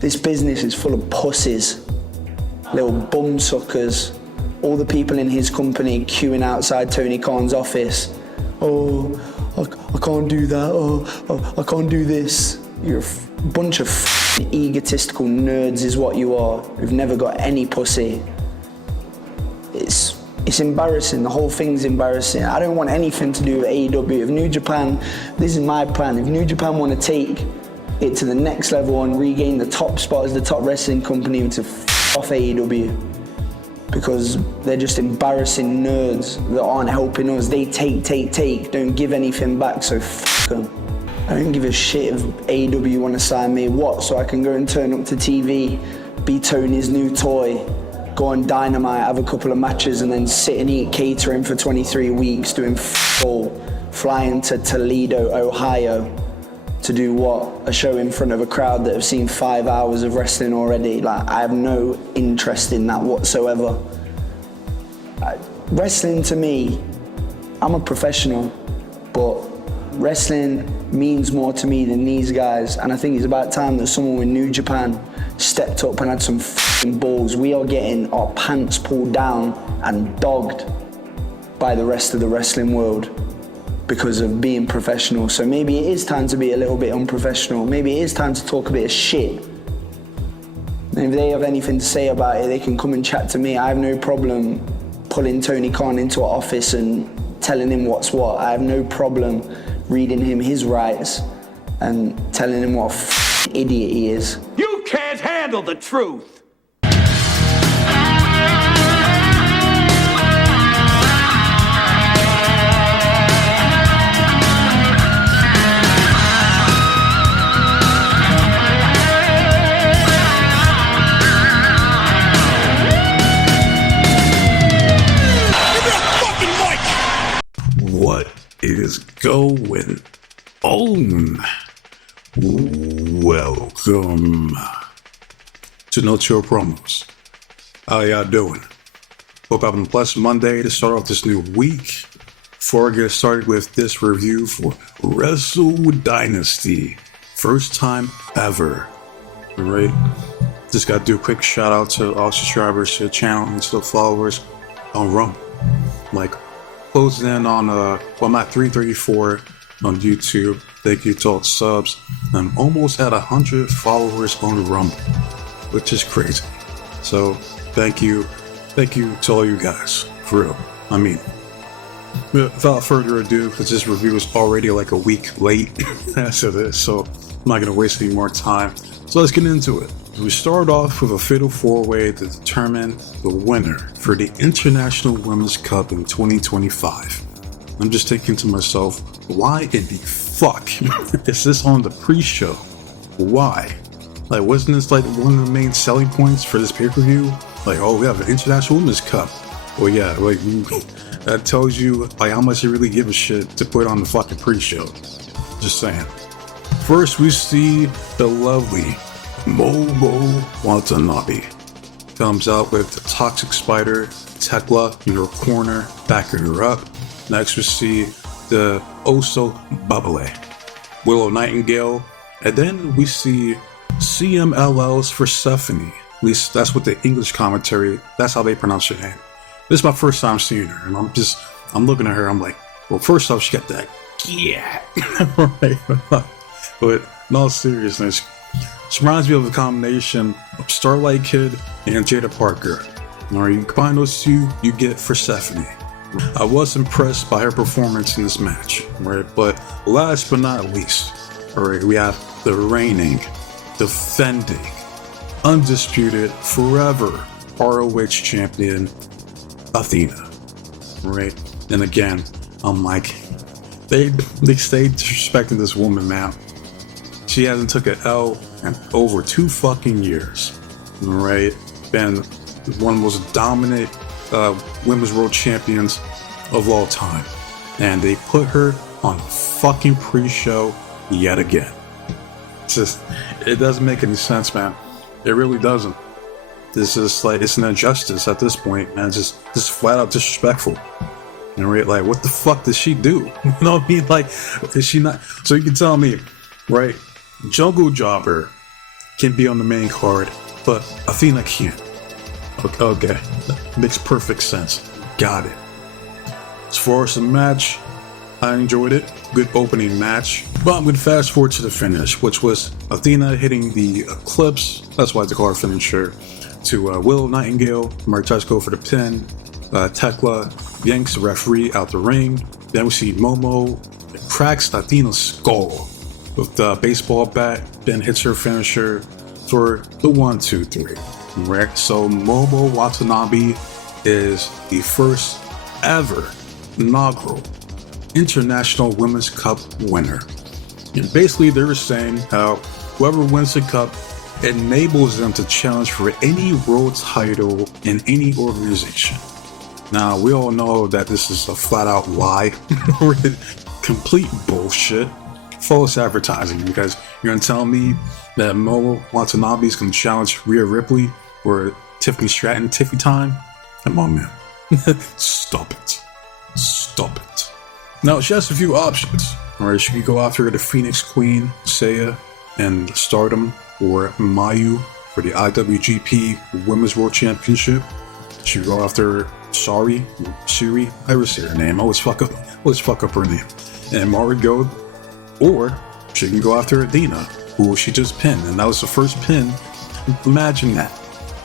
This business is full of pussies, little bum suckers, all the people in his company queuing outside Tony Khan's office. Oh, I can't do that, oh, I can't do this. You're a bunch of egotistical nerds is what you are, who've never got any pussy. It's embarrassing, the whole thing's embarrassing. I don't want anything to do with AEW. If New Japan, this is my plan, if New Japan want to take it to the next level and regain the top spot as the top wrestling company, to off AEW, because they're just embarrassing nerds that aren't helping us. They take, don't give anything back, so them. I don't give a shit if AEW want to sign me, what, so I can go and turn up to TV, be Tony's new toy, go on Dynamite, have a couple of matches, and then sit and eat catering for 23 weeks, doing all, flying to Toledo, Ohio, to do what? A show in front of a crowd that have seen 5 hours of wrestling already. Like, I have no interest in that whatsoever. Wrestling to me, I'm a professional, but wrestling means more to me than these guys, and I think it's about time that someone with New Japan stepped up and had some f***ing balls. We are getting our pants pulled down and dogged by the rest of the wrestling world because of being professional. So maybe it is time to be a little bit unprofessional. Maybe it is time to talk a bit of shit. And if they have anything to say about it, they can come and chat to me. I have no problem pulling Tony Khan into our office and telling him what's what. I have no problem reading him his rights and telling him what a idiot he is. You can't handle the truth! What is going on? Welcome to No Chill Promos. How y'all doing? Hope having a blessed Monday to start off this new week. Before I get started with this review for Wrestle Dynasty, first time ever. Alright, just gotta do a quick shout out to all subscribers to the channel and to the followers on Rumble. Like, closing in on, well, I'm at 334 on YouTube. Thank you to all the subs. I'm almost at 100 followers on Rumble, which is crazy. So, thank you to all you guys, for real. I mean, without further ado, because this review is already like a week late as of this, so I'm not gonna waste any more time. So let's get into it. We start off with a fatal four-way to determine the winner for the International Women's Cup in 2025. I'm just thinking to myself, why in the fuck is this on the pre-show? Why? Like, wasn't this like one of the main selling points for this pay-per-view? Like, oh, we have an International Women's Cup. Well, yeah, like, that tells you like how much they really give a shit to put on the fucking pre-show. Just saying. First, we see the lovely Momo Watanabe comes out with the Toxic Spider, Tekla in her corner, backing her up. Next we see the Oso Bubble, Willow Nightingale, and then we see CMLL's Persephone. At least that's what the English commentary, that's how they pronounce her name. This is my first time seeing her, and I'm looking at her, I'm like, well, first off, she got that, yeah, right? But in all seriousness, she reminds me of a combination of Starlight Kid and Jada Parker. Alright, you combine those two, you get Persephone. I was impressed by her performance in this match, right? But last but not least, alright, we have the reigning, defending, undisputed, forever ROH champion, Athena. Right? And again, I'm like, they stay disrespecting this woman, man. She hasn't took an L in over 2 fucking years, right? Been one of the most dominant women's world champions of all time, and they put her on a fucking pre-show yet again. It's just, it doesn't make any sense, man. It really doesn't. This is like, it's an injustice at this point, man. Just flat out disrespectful. And we're like, what the fuck does she do? You know what I mean? Like, is she not? So you can tell me, right? Jungle Jobber can be on the main card, but Athena can't. Okay, makes perfect sense. Got it. As far as the match, I enjoyed it. Good opening match. But I'm going to fast forward to the finish, which was Athena hitting the Eclipse, that's why it's called finisher, to Willow Nightingale. Marquez go for the pin. Tekla yanks the referee out the ring. Then we see Momo cracks Athena's skull with the baseball bat, then hits her finisher for the 1, 2, 3. Right? So Momo Watanabe is the first ever inaugural International Women's Cup winner. And basically they were saying how whoever wins the cup enables them to challenge for any world title in any organization. Now, we all know that this is a flat-out lie, complete bullshit, false advertising, because you're going to tell me that Momo Watanabe is going to challenge Rhea Ripley or Tiffany Stratton Tiffy time? Come on, man. Stop it. Stop it. Now, she has a few options. Alright, she could go after the Phoenix Queen, Saya, and Stardom, or Mayu for the IWGP Women's World Championship. She could go after Suri, I always say her name. I always fuck up her name. And Mara Gold, or she can go after Athena, who she just pinned, and that was the first pin. Imagine that.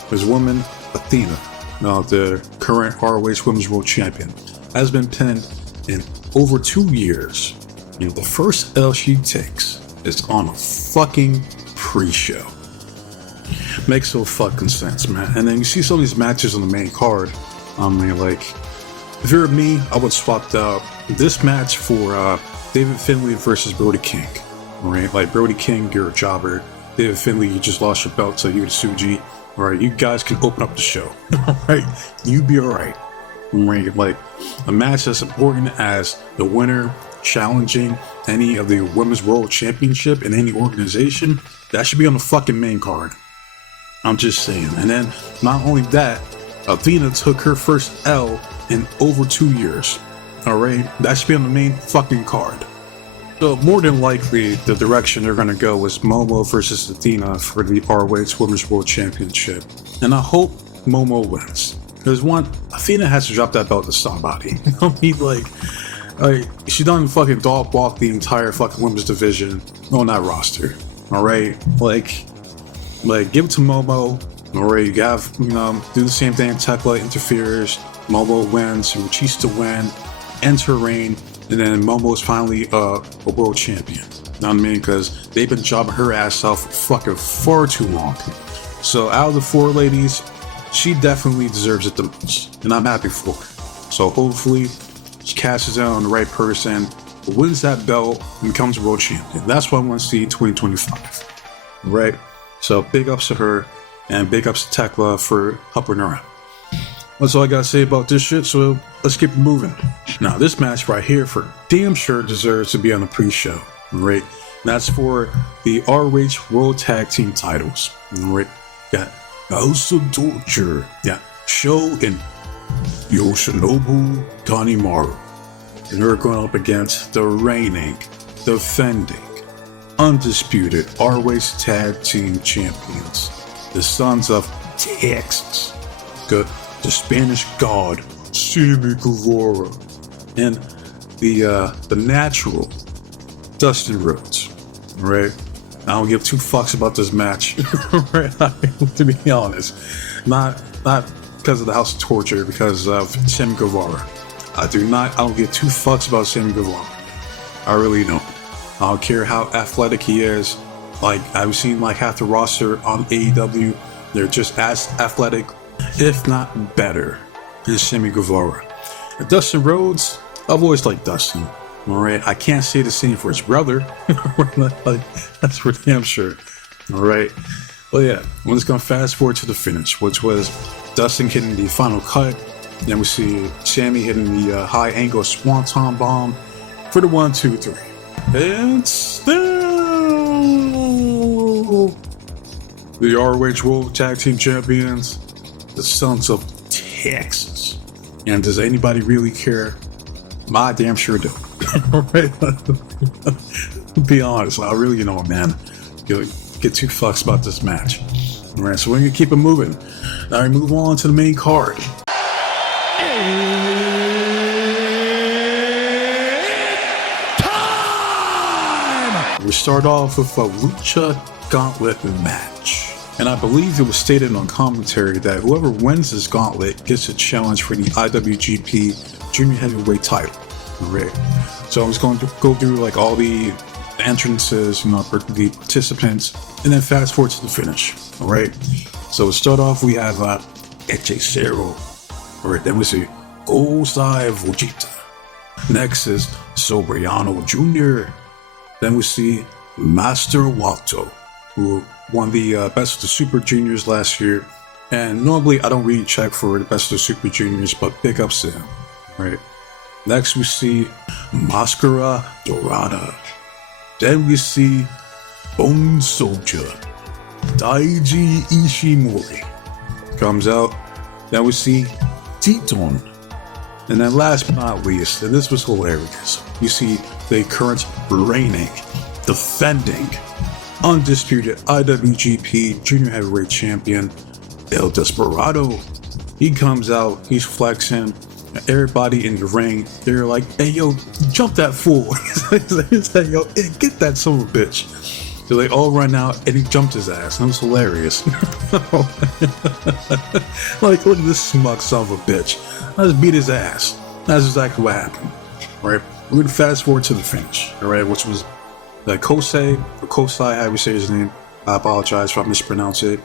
This woman, Athena, now the current ROH Women's World Champion, has been pinned in over 2 years. And the first L she takes is on a fucking pre-show. Makes no fucking sense, man. And then you see some of these matches on the main card. I mean, like, if you're me, I would swap out this match for David Finlay versus Brody King. Right? Like, Brody King, you're a jobber. David Finlay, you just lost your belt to Yuta Tsuji. Alright, you guys can open up the show. Alright? You be alright. Right? Like, a match as important as the winner challenging any of the Women's World Championship in any organization, that should be on the fucking main card. I'm just saying. And then, not only that, Athena took her first L in over 2 years. Alright? That should be on the main fucking card. So, more than likely, the direction they're gonna go is Momo versus Athena for the ROH Women's World Championship. And I hope Momo wins. Because one, Athena has to drop that belt to somebody. I mean, like, she done fucking dog walk the entire fucking women's division on that roster. Alright? Like, give it to Momo. Alright, you have, do the same thing. Tekla interferes, Momo wins, Uchista win, ends her reign, and then Momo's finally a world champion. You know what I mean? Because they've been jobbing her ass out for fucking far too long. So out of the 4 ladies, she definitely deserves it the most, and I'm happy for her. So hopefully, she cashes out on the right person, wins that belt, and becomes a world champion. That's what I want to see in 2025. Right? So big ups to her, and big ups to Tekla for helping her out. That's all I gotta say about this shit, so let's keep it moving. Now, this match right here for damn sure deserves to be on the pre-show, right? That's for the ROH World Tag Team titles, right? Got House of Torture, Sho and Yoshinobu Kanemaru. And they're going up against the reigning, defending, undisputed ROH Tag Team Champions, the Sons of Texas. Good. The Spanish God, Sammy Guevara, and the natural Dustin Rhodes. Right? I don't give 2 fucks about this match. Right? To be honest, not because of the House of Torture, because of Sammy Guevara. I don't give 2 fucks about Sammy Guevara. I really don't. I don't care how athletic he is. Like, I've seen like half the roster on AEW. They're just as athletic, if not better, than Sammy Guevara. And Dustin Rhodes, I've always liked Dustin. Alright, I can't say the same for his brother. That's for damn sure. Alright. Well, yeah, I'm just gonna fast forward to the finish, which was Dustin hitting the final cut. Then we see Sammy hitting the high angle swanton bomb for the 1, 2, 3. And still the ROH World Tag Team Champions, the Sons of Texas. And does anybody really care? I damn sure do. Right? Be honest, I really man. get too fucks about this match. All right, so we're gonna keep it moving. Now we move on to the main card. We start off with a Lucha Gauntlet match. And I believe it was stated on commentary that whoever wins this gauntlet gets a challenge for the IWGP Junior Heavyweight title. Right. So I'm just going to go through like all the entrances, for the participants, and then fast forward to the finish. All right. So to start off, we have Hechicero. All right. Then we see Gosai Vegeta. Next is Sobriano Jr. Then we see Master Wato, who won the Best of the Super Juniors last year. And normally I don't really check for the Best of the Super Juniors, but big ups to him. Right. Next we see Mascara Dorada. Then we see Bone Soldier, Daiji Ishimori comes out. Then we see Titon. And then last but not least, and this was hilarious, you see the current reigning, defending, undisputed IWGP Junior Heavyweight Champion, El Desperado. He comes out, he's flexing, everybody in the ring, they're like, hey yo, jump that fool. He's like, yo, get that son of a bitch. So they all run out and he jumped his ass. That was hilarious. Like, look at this smug son of a bitch. Let's beat his ass. That's exactly what happened. All right, we're gonna fast forward to the finish. All right, which was Kosei, or Kosai, however you say his name. I apologize if I mispronounce it.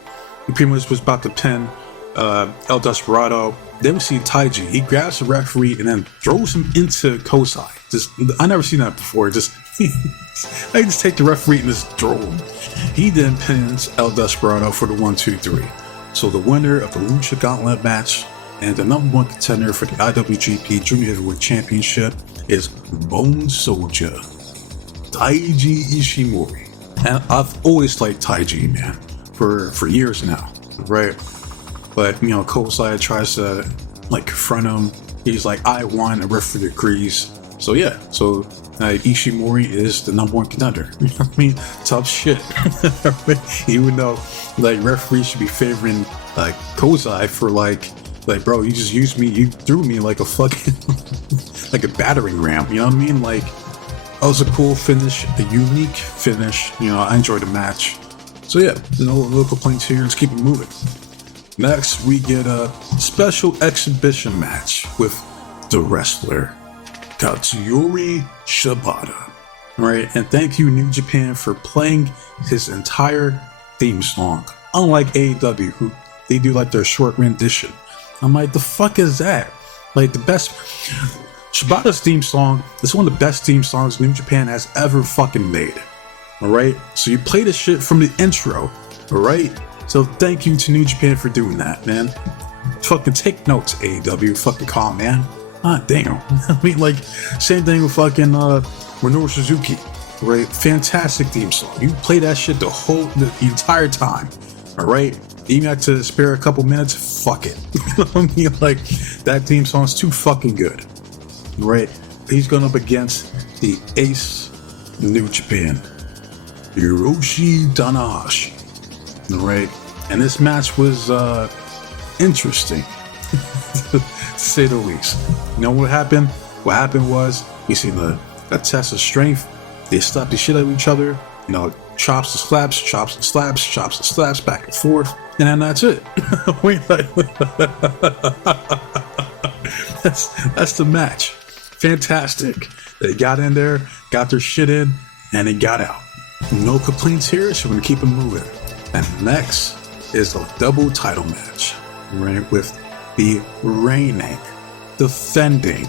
He pretty much was about to pin El Desperado. Then we see Taiji. He grabs the referee and then throws him into Kosai. I never seen that before. I just take the referee and just throw him. He then pins El Desperado for the 1-2-3. So the winner of the Lucha Gauntlet match and the number one contender for the IWGP Junior Heavyweight Championship is Bone Soldier, Taiji Ishimori. And I've always liked Taiji, man, for years now, right? But, Kosai tries to, confront him. He's like, I won, the referee agrees. So, yeah, Ishimori is the number one contender. You know what I mean? Tough shit. Even though, referees should be favoring, Kosai for, bro, you just used me, you threw me like a fucking, like a battering ram, you know what I mean? That was a cool finish, a unique finish. I enjoyed the match. So yeah, no complaints here. Let's keep it moving. Next, we get a special exhibition match with the wrestler Katsuyori Shibata. All right, and thank you New Japan for playing his entire theme song. Unlike AEW, who they do their short rendition. I'm like, the fuck is that? The best. Shibata's theme song is one of the best theme songs New Japan has ever fucking made. Alright? So you play the shit from the intro. Alright? So thank you to New Japan for doing that, man. Fucking take notes, AEW. Fucking calm, man. Ah, damn. I mean, same thing with fucking Minoru Suzuki. Right? Fantastic theme song. You play that shit the entire time. Alright? Even had to spare a couple minutes, fuck it. I mean, that theme song's too fucking good. Right? He's going up against the ace New Japan, Hiroshi Tanahashi. Right? And this match was interesting, to say the least. You know what happened? What happened was, you see the test of strength. They slapped the shit out of each other. Chops and slaps, chops and slaps, chops and slaps, back and forth. And then that's it. That's the match. Fantastic. They got in there, got their shit in, and they got out. No complaints here, so we're gonna keep it moving. And next is a double title match, right, with the reigning, defending,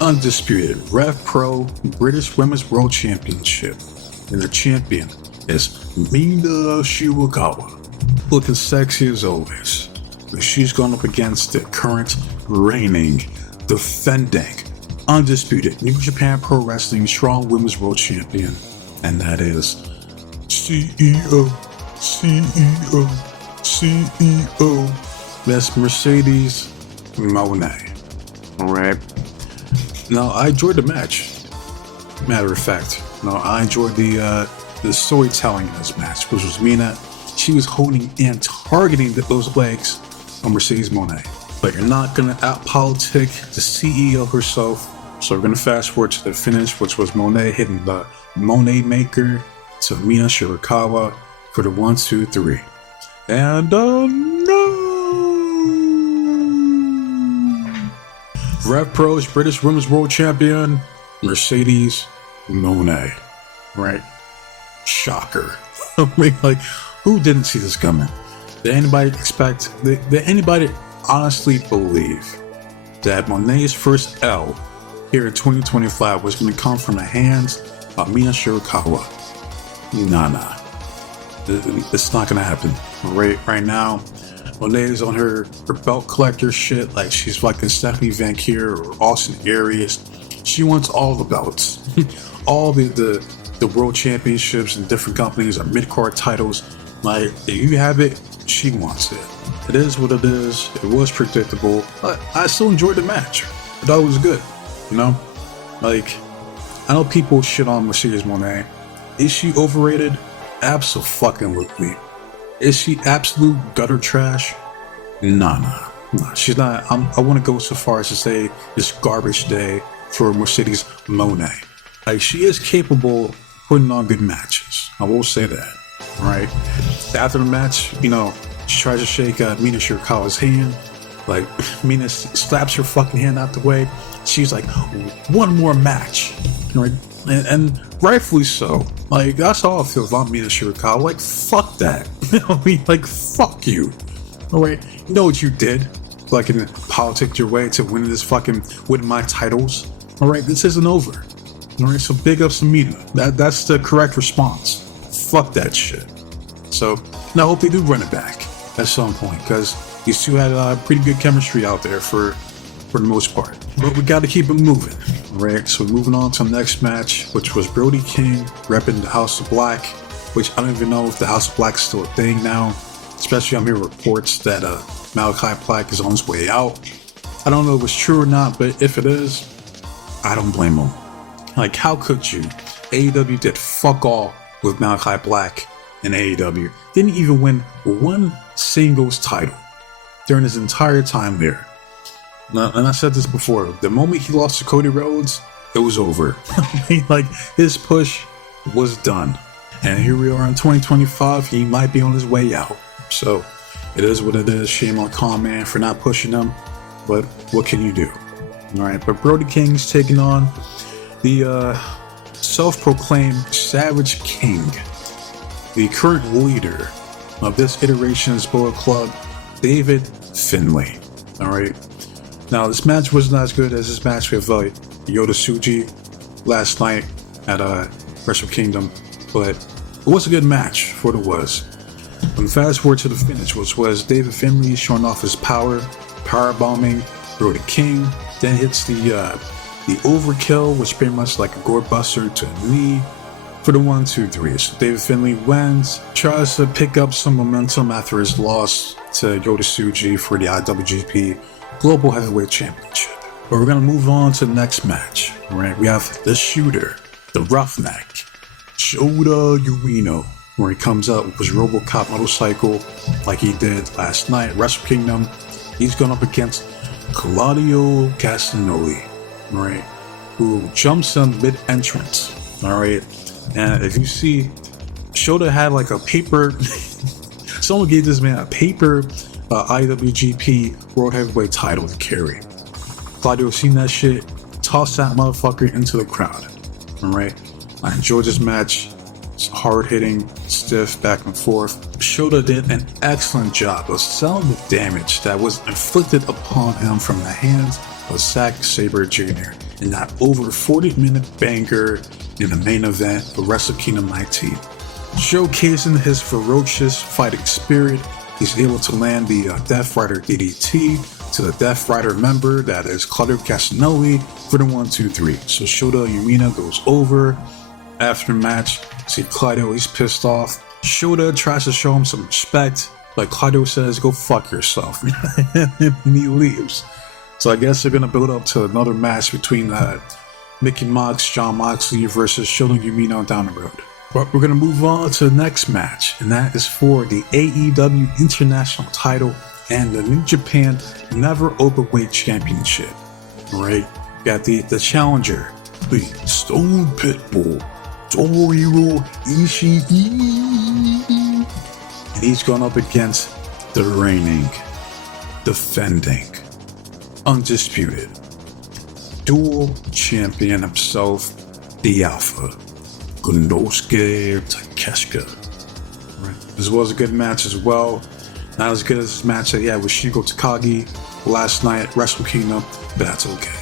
undisputed Rev Pro British Women's World Championship. And the champion is Mina Shiwakawa. Looking sexy as always. But she's gone up against the current reigning, defending, undisputed New Japan Pro Wrestling Strong Women's World Champion. And that is CEO, Miss Mercedes Moné. Alright. Now, I enjoyed the match. Matter of fact, I enjoyed the the storytelling in this match, which was Mina. She was holding and targeting those legs on Mercedes Moné. But you're not gonna out-politic the CEO herself. So we're gonna fast forward to the finish, which was Moné hitting the Moné Maker to Mina Shirakawa for the 1, 2, 3. And no! Rev Pro's British Women's World Champion, Mercedes Moné. Right? Shocker. I mean, like, who didn't see this coming? Did anybody expect, did anybody honestly believe that Moné's first L here in 2025 was going to come from the hands of Mina Shirakawa? Nah. It's not going to happen. Right now, Moné is on her belt collector shit, like she's fucking Stephanie Van Kier or Austin Aries. She wants all the belts. All the world championships in different companies or mid-card titles. Like, if you have it, she wants it. It is what it is. It was predictable, but I still enjoyed the match. I thought it was good, you know? Like, I know people shit on Mercedes Moné. Is she overrated? Abso-fucking-lutely. Is she absolute gutter trash? Nah. She's not. I want to go so far as to say it's garbage day for Mercedes Moné. Like, she is capable of putting on good matches. I will say that, right? After the match, you know, she tries to shake Mina Shirakawa's hand. Like, Mina slaps her fucking hand out the way. She's like, one more match, right? And rightfully so. Like, that's how I feel about Mina Shirakawa. Like, fuck that. You know what I mean? Like, fuck you. Alright, you know what you did? Like, in politics your way to winning my titles. Alright, this isn't over. Alright, so big ups to Mina. That's the correct response. Fuck that shit. So, now I hope they do run it back at some point, because these two had pretty good chemistry out there for the most part. But we got to keep it moving. Right, so moving on to the next match, which was Brody King repping the House of Black, which I don't even know if the House of Black is still a thing now. Especially I'm hearing reports that Malachi Black is on his way out. I don't know if it's true or not, but if it is, I don't blame him. Like, how could you? AEW did fuck all with Malachi Black, and AEW didn't even win one singles title during his entire time there. Now, and I said this before, the moment he lost to Cody Rhodes, it was over. I mean, like, his push was done. And here we are in 2025, he might be on his way out. So, it is what it is. Shame on Con-Man for not pushing him, but what can you do? Alright, but Brody King's taking on the self-proclaimed Savage King, the current leader of this iteration's Bullet Club, David Finlay. Alright. Now, this match wasn't as good as this match with Yota Tsuji last night at Wrestle Kingdom, but it was a good match for what it was. And fast forward to the finish, which was David Finlay showing off his power bombing Brody King, then hits the overkill, which pretty much like a gore buster to a knee for the 1, 2, 3. So David Finlay wins, tries to pick up some momentum after his loss to Yota Tsuji for the IWGP Global Heavyweight Championship. But we're going to move on to the next match. Right? We have the Shooter, the Roughneck, Shota Umino, where he comes out with his RoboCop motorcycle like he did last night at Wrestle Kingdom. He's going up against Claudio Castagnoli, right? Who jumps in mid-entrance, alright? And if you see, Shota had like a paper, someone gave this man a paper IWGP World Heavyweight title to carry. Claudio seen that shit, tossed that motherfucker into the crowd. Alright, I enjoyed this match. It's hard hitting, stiff, back and forth. Shota did an excellent job of selling the damage that was inflicted upon him from the hands of Zack Sabre Jr. in that over 40-minute banger in the main event of Wrestle Kingdom 19. Showcasing his ferocious fighting spirit, he's able to land the Death Rider DDT to the Death Rider member, that is Claudio Castagnoli, for the 1, 2, 3. So Shota Umino goes over. After the match, see Claudio, he's pissed off. Shota tries to show him some respect, but Claudio says, go fuck yourself. And he leaves. So I guess they're going to build up to another match between Mickey Mox, Jon Moxley versus Shota Umino down the road. But we're going to move on to the next match, and that is for the AEW International title and the New Japan Never Openweight Championship. Right? Got the challenger, the Stone Pitbull, Tomohiro Ishii. And he's going up against the reigning, defending, undisputed, dual champion himself, the Alpha, Konosuke Takeshita. Right. This was a good match as well. Not as good as this match that he had with Shingo Takagi last night at Wrestle Kingdom, but that's okay.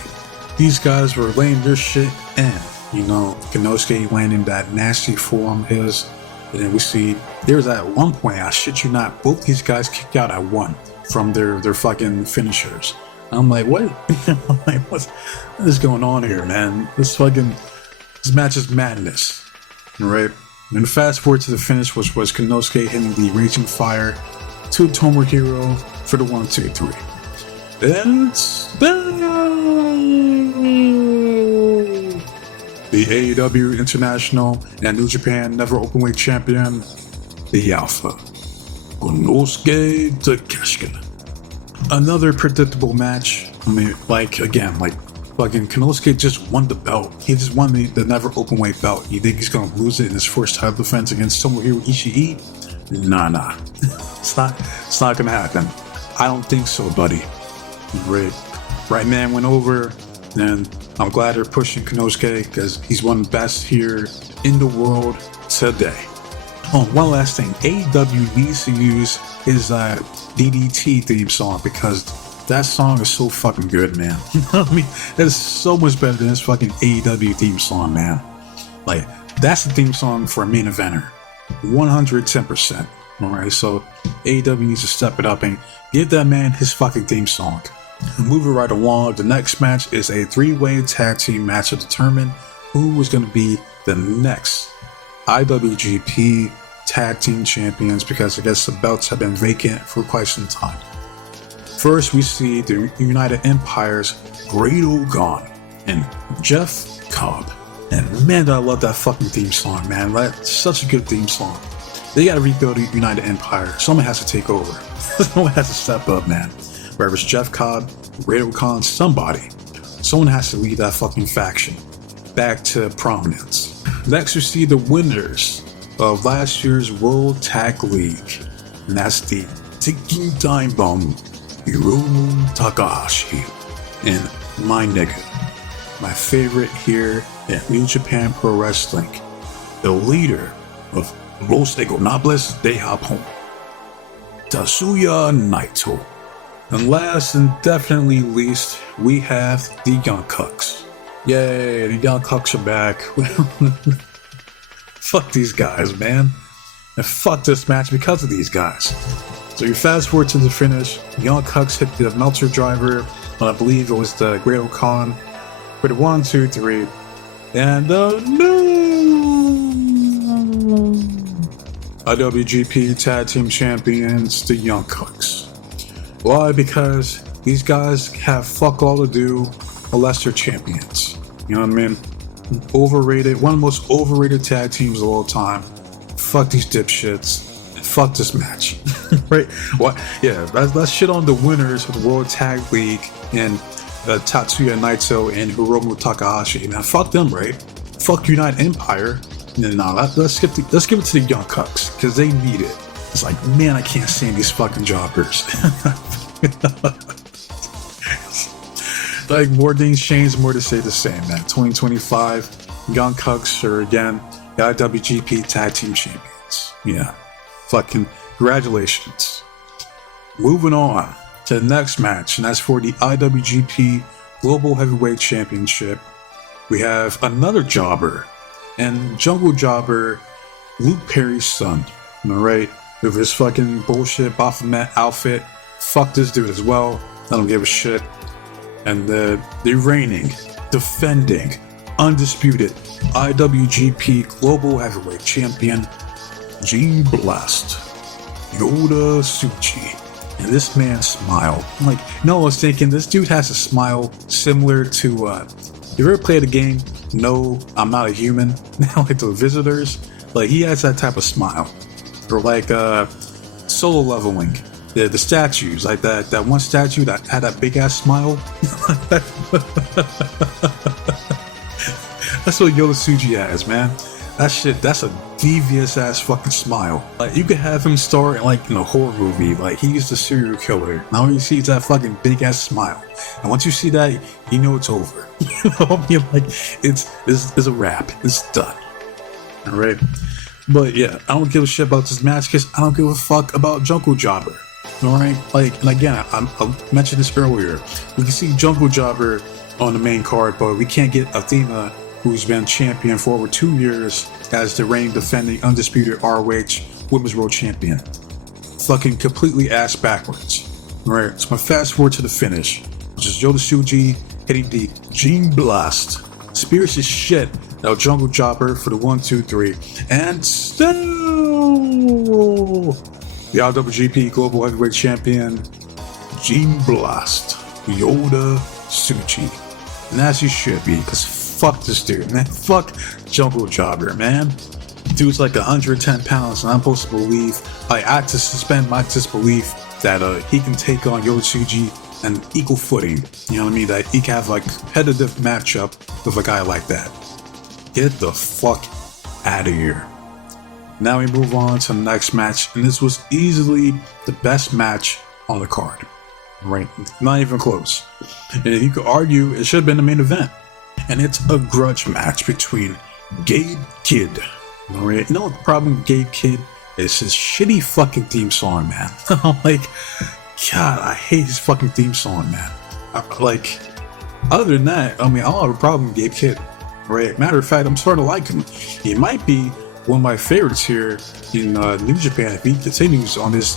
These guys were laying their shit in. You know, Konosuke landing that nasty form of his. And then we see there's at one point, I shit you not, both these guys kicked out at one from their fucking finishers. I'm like, what? Like, what is going on here, man? This match is madness. Right? And fast forward to the finish, which was Konosuke hitting the Raging Fire to Tomohiro for the 1, 2, 3. And the AEW International and New Japan Never Openweight Champion, the Alpha, Konosuke Takeshita. Another predictable match. I mean, fucking Konosuke just won the belt. He just won the Never Openweight belt. You think he's gonna lose it in his first title defense against Tomohiro Ishii? Nah. It's not gonna happen. I don't think so, buddy. Right man went over, and I'm glad they're pushing Konosuke because he's one of the best here in the world today. Oh, one last thing. AEW needs to use his DDT theme song because that song is so fucking good, man. You know what I mean? That is so much better than his fucking AEW theme song, man. Like, that's the theme song for a main eventer. 110%. Alright, so AEW needs to step it up and give that man his fucking theme song. Moving right along, the next match is a 3-way tag team match to determine who was going to be the next IWGP Tag Team Champions, because I guess the belts have been vacant for quite some time. First, we see the United Empire's Great Ogan and Jeff Cobb. And man, I love that fucking theme song, man. That's such a good theme song. They gotta rebuild the United Empire. Someone has to take over. Someone has to step up, man. Whether it's Jeff Cobb, Great Ogan, somebody. Someone has to lead that fucking faction back to prominence. Next, we see the winners of last year's World Tag League. And that's the Ticking Time Bomb, Hiromu Takahashi, and my nigga, my favorite here at New Japan Pro Wrestling, the leader of Los Ingobernables de Japón, Tatsuya Naito. And last and definitely least, we have the Young Cucks. Yay, the Young Cucks are back. Fuck these guys, man. And fuck this match because of these guys. So you fast forward to the finish, Young Cucks hit the Meltzer driver, and I believe it was the Great Ogan, for the 1, 2, 3, and the new IWGP Tag Team Champions, the Young Cucks. Why? Because these guys have fuck all to do unless they're champions. You know what I mean? Overrated, one of the most overrated tag teams of all time. Fuck these dipshits. Fuck this match. Right? What? Yeah, let's shit on the winners of the World Tag League and Tatsuya Naito and Hiromu Takahashi. Man, fuck them, right? Fuck United Empire. No, let's give it to the Young Cucks because they need it. It's like, man, I can't stand these fucking jobbers. Like, more things change, more to say the same, man. 2025, Young Cucks are again the IWGP Tag Team Champions. Yeah. Fucking congratulations. Moving on to the next match, and that's for the IWGP Global Heavyweight Championship. We have another jobber, and Jungle Jobber, Luke Perry's son. Alright? With his fucking bullshit Baphomet outfit. Fuck this dude as well. I don't give a shit. And the reigning, defending, undisputed IWGP Global Heavyweight Champion, G Blast, Yoda Tsuchi. And this man smiled. I'm like, no, I was thinking this dude has a smile similar to, you ever played a game? No, I'm Not a Human? Like the Visitors? Like, he has that type of smile. Or like Solo Leveling, the statues, like that one statue that had that big ass smile. That's what Yoda has, man. That shit, that's a devious ass fucking smile. Like, you could have him star in like in a horror movie, like he's the serial killer. Now you see that fucking big ass smile, and once you see that, you know it's over. You know, I mean, like it's a wrap. It's done. All right. But yeah, I don't give a shit about this match because I don't give a fuck about Jungle Jobber. All right. Like, and again, I mentioned this earlier. We can see Jungle Jobber on the main card, but we can't get Athena, who's been champion for over 2 years as the reigning defending undisputed ROH Women's World Champion. Fucking completely ass backwards. Alright, so I'm gonna fast forward to the finish, which is Yota Tsuji hitting the Gene Blast. Spears his shit out Jungle Jobber for the 1, 2, 3. And still the IWGP Global Heavyweight Champion, Gene Blast, Yota Tsuji. And as he should be, because fuck this dude, man. Fuck Jungle Jobber, man. Dude's like 110 pounds, and I'm supposed to believe, I had to suspend my disbelief that he can take on Yota Tsuji on equal footing. You know what I mean? That he can have like a competitive matchup with a guy like that. Get the fuck out of here. Now we move on to the next match, and this was easily the best match on the card. Right? Not even close. And you could argue it should have been the main event. And it's a grudge match between Gabe Kidd. Alright, you know what the problem with Gabe Kidd is? His shitty fucking theme song, man. I'm like, God, I hate his fucking theme song, man. Like, other than that, I mean, I don't have a problem with Gabe Kidd. Right? Matter of fact, I'm starting to like him. He might be one of my favorites here in New Japan if he continues on this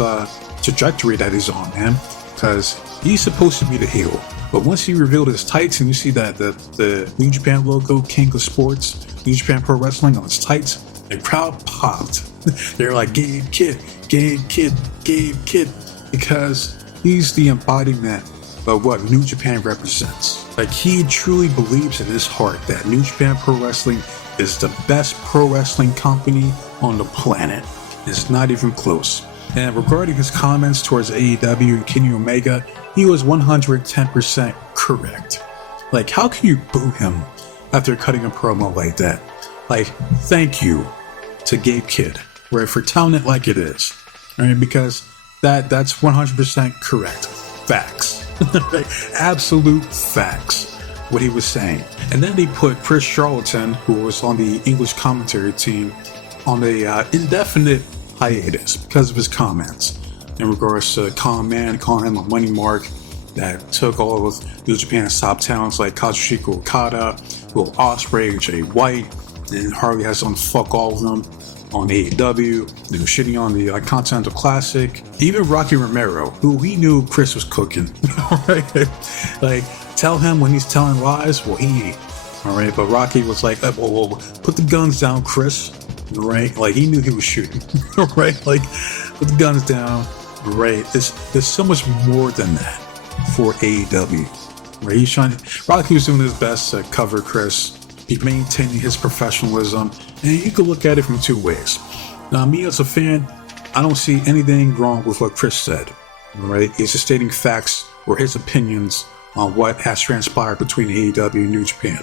trajectory that he's on, man. Because he's supposed to be the heel. But once he revealed his tights and you see that the New Japan logo, King of Sports, New Japan Pro Wrestling on his tights, the crowd popped. They're like, Gabe Kidd, Gabe Kidd, Gabe Kidd. Because he's the embodiment of what New Japan represents. Like, he truly believes in his heart that New Japan Pro Wrestling is the best pro wrestling company on the planet. It's not even close. And regarding his comments towards AEW and Kenny Omega, he was 110% correct. Like, how can you boo him after cutting a promo like that? Like, thank you to Gabe Kidd, right, for telling it like it is. Right? Because that's 100% correct. Facts. Right? Absolute facts. What he was saying. And then they put Chris Charlton, who was on the English commentary team, on a indefinite hiatus because of his comments in regards to Con Man, calling him a money mark that took all of New Japan's top talents like Kazuchika Okada, Will Ospreay, Jay White, and Harley has done fuck all of them on AEW. They were shitting on the Continental Classic. Even Rocky Romero, who we knew Chris was cooking. Right? Like, tell him when he's telling lies, well, he ain't. Alright, but Rocky was like, whoa, put the guns down, Chris. Right? Like, he knew he was shooting. Right? Like, put the guns down. Right? There's so much more than that for AEW. Right? He's trying to, Rocky was doing his best to cover Chris. He's maintaining his professionalism. And you can look at it from two ways. Now, me as a fan, I don't see anything wrong with what Chris said. Right? He's just stating facts or his opinions on what has transpired between AEW and New Japan.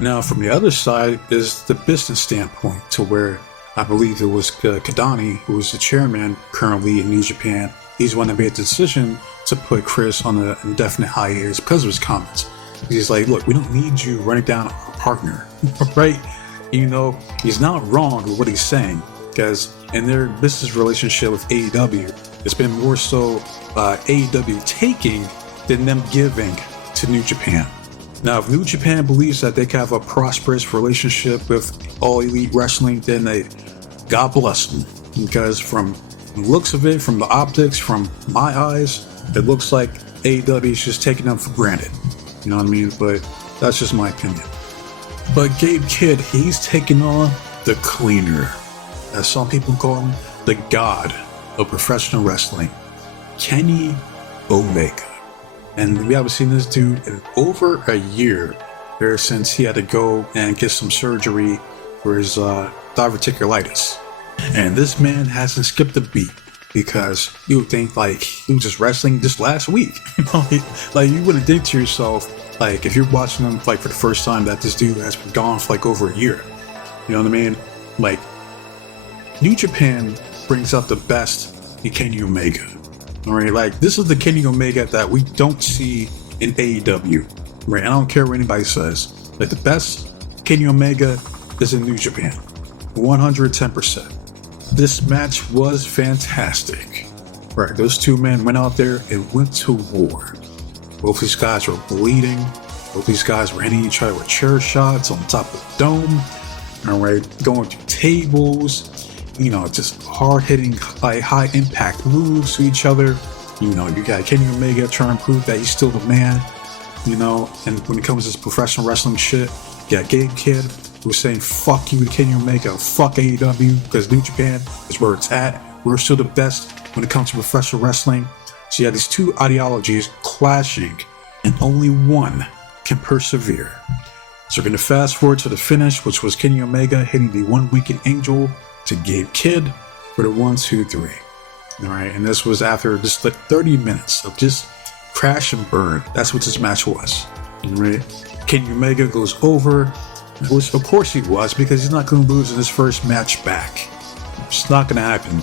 Now, from the other side is the business standpoint, to where I believe it was Kadani, who is the chairman currently in New Japan. He's the one that made the decision to put Chris on an indefinite hiatus because of his comments. He's like, look, we don't need you running down our partner, right? You know, he's not wrong with what he's saying, because in their business relationship with AEW, it's been more so AEW taking than them giving to New Japan. Now, if New Japan believes that they can have a prosperous relationship with All Elite Wrestling, then God bless them. Because from the looks of it, from the optics, from my eyes, it looks like AEW is just taking them for granted. You know what I mean? But that's just my opinion. But Gabe Kidd, he's taking on the cleaner, as some people call him, the god of professional wrestling, Kenny Omega. And we haven't seen this dude in over a year, ever since he had to go and get some surgery for his diverticulitis. And this man hasn't skipped a beat, because you would think like he was just wrestling just last week. Like you wouldn't think to yourself, like if you're watching him like for the first time, that this dude has been gone for like over a year. You know what I mean? Like New Japan brings out the best in Kenny Omega. Alright, like this is the Kenny Omega that we don't see in AEW. Right? I don't care what anybody says. Like the best Kenny Omega is in New Japan. 110%. This match was fantastic. Right, those two men went out there and went to war. Both these guys were bleeding. Both these guys were hitting each other with chair shots on top of the dome. Alright, going through tables. You know, just hard-hitting, like high-impact moves to each other. You know, you got Kenny Omega trying to prove that he's still the man. You know, and when it comes to this professional wrestling shit, you got Gabe Kidd, who's saying fuck you to Kenny Omega, fuck AEW, because New Japan is where it's at. We're still the best when it comes to professional wrestling. So you have these two ideologies clashing, and only one can persevere. So we're going to fast forward to the finish, which was Kenny Omega hitting the One Wicked Angel to Gabe Kidd for the 1, 2, 3. Alright, and this was after just like 30 minutes of just crash and burn. That's what this match was. Right? Kenny Omega goes over, which of course he was, because he's not going to lose in his first match back. It's not going to happen.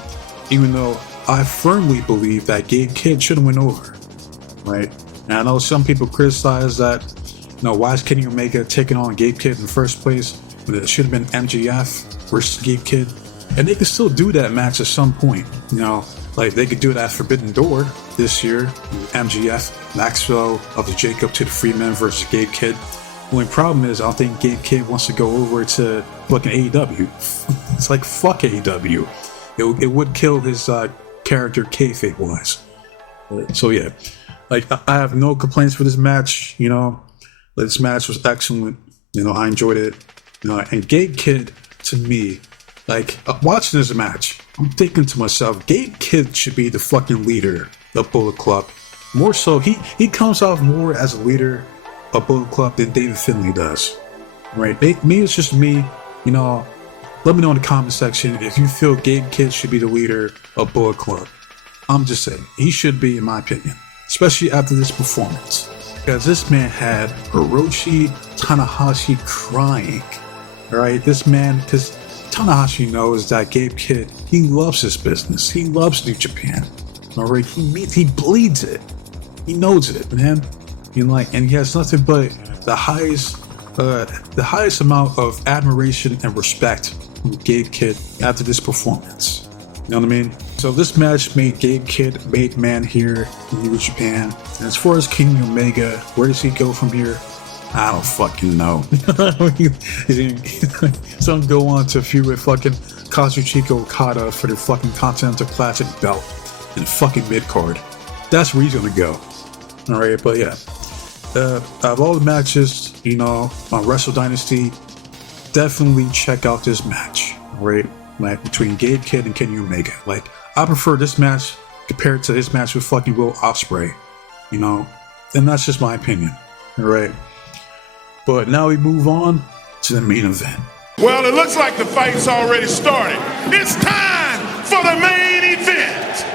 Even though I firmly believe that Gabe Kidd should have went over. Right? And I know some people criticize that, you know, why is Kenny Omega taking on Gabe Kidd in the first place when it should have been MJF versus Gabe Kidd? And they could still do that match at some point. You know, like they could do it at Forbidden Door this year. MJF, Maxwell of the Jacob to the Freeman versus Gabe Kidd. The only problem is I don't think Gabe Kidd wants to go over to fucking AEW. It's like fuck AEW. It would kill his character kayfabe wise. So yeah, like I have no complaints for this match. You know, this match was excellent. You know, I enjoyed it. You know, and Gabe Kidd to me, like watching this match, I'm thinking to myself, Gabe Kidd should be the fucking leader of Bullet Club. More so, he comes off more as a leader of Bullet Club than David Finlay does. Right? Me, it's just me. You know, let me know in the comment section if you feel Gabe Kidd should be the leader of Bullet Club. I'm just saying, he should be, in my opinion, especially after this performance. Because this man had Hiroshi Tanahashi crying. Alright, this man, because Tanahashi knows that Gabe Kidd, he loves his business. He loves New Japan. Alright, he bleeds it. He knows it, man. And he has nothing but the highest amount of admiration and respect from Gabe Kidd after this performance. You know what I mean? So this match made Gabe Kidd made man here in New Japan. And as far as Kenny Omega, where does he go from here? I don't fucking know. He's gonna go on to feud with fucking Kazuchika Okada for the fucking Continental Classic belt in the fucking mid-card. That's where he's gonna go. Alright, but yeah. Out of all the matches, you know, on Wrestle Dynasty, definitely check out this match, right? Like between Gabe Kidd and Kenny Omega. Like, I prefer this match compared to his match with fucking Will Ospreay, you know, and that's just my opinion, alright? But now we move on to the main event. Well, it looks like the fight's already started. It's time for the main event.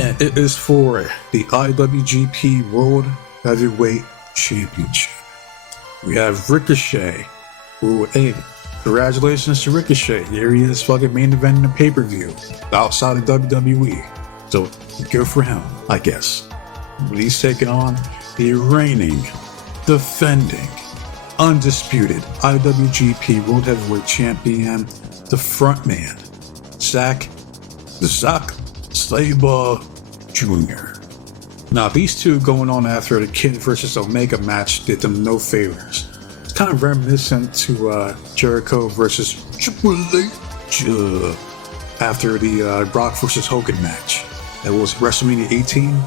And it is for the IWGP World Heavyweight Championship. We have Ricochet, who, hey, congratulations to Ricochet. Here he is fucking main eventing a pay-per-view outside of WWE. So good for him, I guess. But he's taking on the reigning, defending, undisputed IWGP World Heavyweight Champion, the frontman, Zack Sabre Jr. Now, these two going on after the Kid versus Omega match did them no favors. It's kind of reminiscent to Jericho versus Triple H after the Brock versus Hogan match. That was WrestleMania 18.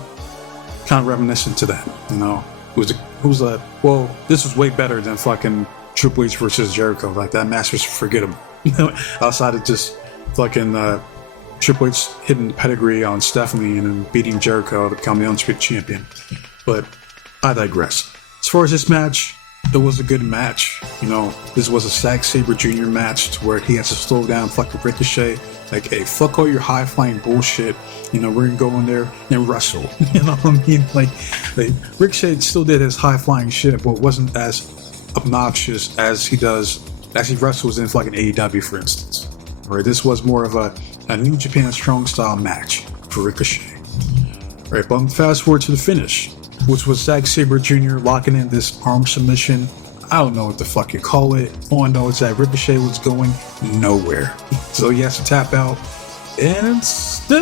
Kind of reminiscent to that, you know. It was like, well, this was way better than fucking Triple H versus Jericho. Like, that match was forgettable. You know, outside of just fucking Triple H hitting the pedigree on Stephanie and then beating Jericho to become the undisputed champion. But I digress. As far as this match, it was a good match. You know, this was a Zack Sabre Jr. match to where he has to slow down fucking Ricochet. Like, hey, fuck all your high flying bullshit. You know, we're gonna go in there and wrestle. You know what I mean? Like Ricochet still did his high flying shit, but wasn't as obnoxious as he wrestles in fucking AEW, for instance. Right? This was more of a New Japan strong style match for Ricochet. Right, but fast forward to the finish, which was Zack Sabre Jr. locking in this arm submission. I don't know what the fuck you call it. All I know is that Ricochet was going nowhere. So he has to tap out. And still,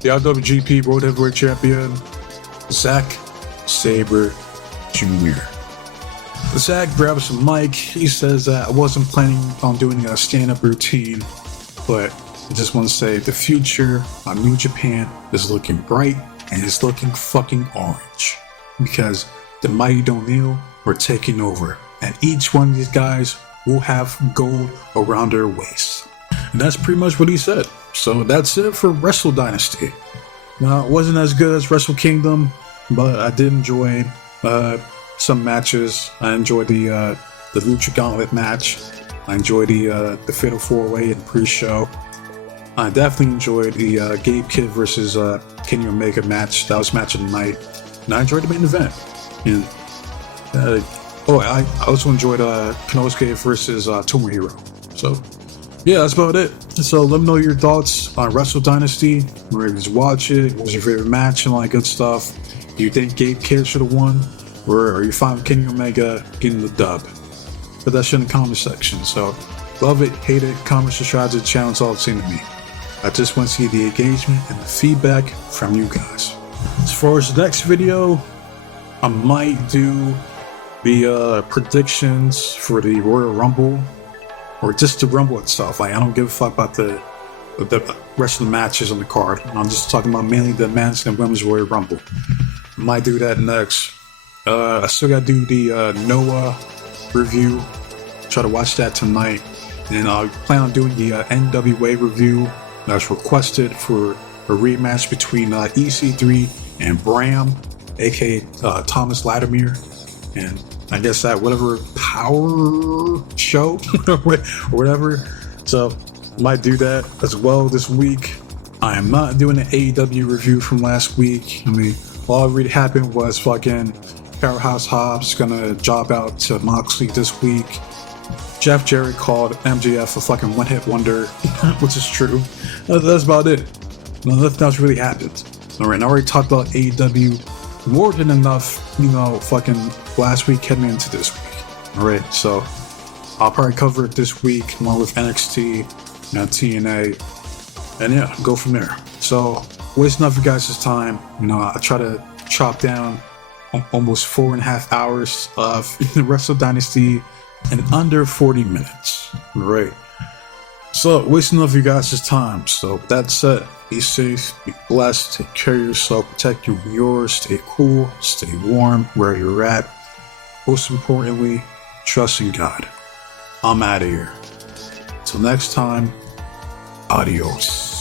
the IWGP World Heavyweight Champion, Zack Sabre Jr. Zack grabs the mic. He says that I wasn't planning on doing a stand-up routine, but I just want to say the future of New Japan is looking bright and it's looking fucking orange. Because the Mighty O'Neil are taking over, and each one of these guys will have gold around their waist. And that's pretty much what he said. So that's it for Wrestle Dynasty. Now, it wasn't as good as Wrestle Kingdom, but I did enjoy some matches. I enjoyed the Lucha Gauntlet match. I enjoyed the Fatal 4-Way and pre-show. I definitely enjoyed the Gabe Kidd versus Kenny Omega match. That was match of the night. And I enjoyed the main event. And I also enjoyed Konosuke versus Tomohiro. So yeah, that's about it. So let me know your thoughts on Wrestle Dynasty. Where did you watch it? What was your favorite match and all that good stuff? Do you think Gabe Kidd should have won? Or are you fine with Kenny Omega getting the dub? Put that shit in the comment section. So love it, hate it, comment, subscribe to the channel. It's all the same to me. I just want to see the engagement and the feedback from you guys. As far as the next video, I might do the predictions for the Royal Rumble, or just the Rumble itself. Like, I don't give a fuck about the rest of the matches on the card. I'm just talking about mainly the men's and women's Royal Rumble. I might do that next. I still gotta do the Noah review. Try to watch that tonight, and I plan on doing the NWA review that's requested for a rematch between EC3 and Bram, aka Thomas Latimer, and I guess that whatever power show or whatever. So might do that as well this week. I am not doing an AEW review from last week. I mean, all that really happened was fucking Powerhouse Hobbs gonna job out to Moxley this week. Jeff Jarrett called MJF a fucking one-hit wonder, which is true. That's about it. Nothing else really happened. Alright, I already talked about AEW more than enough, you know, fucking last week heading into this week. Alright, so I'll probably cover it this week along with NXT and TNA, and yeah, go from there. So, wasting up you guys' time. You know, I try to chop down almost 4.5 hours of Wrestle Dynasty in under 40 minutes. Right. So, wasting up you guys' time. So, that's it. Be safe, be blessed, take care of yourself, protect you and yours, stay cool, stay warm where you're at. Most importantly, trust in God. I'm out of here. Till next time, adios.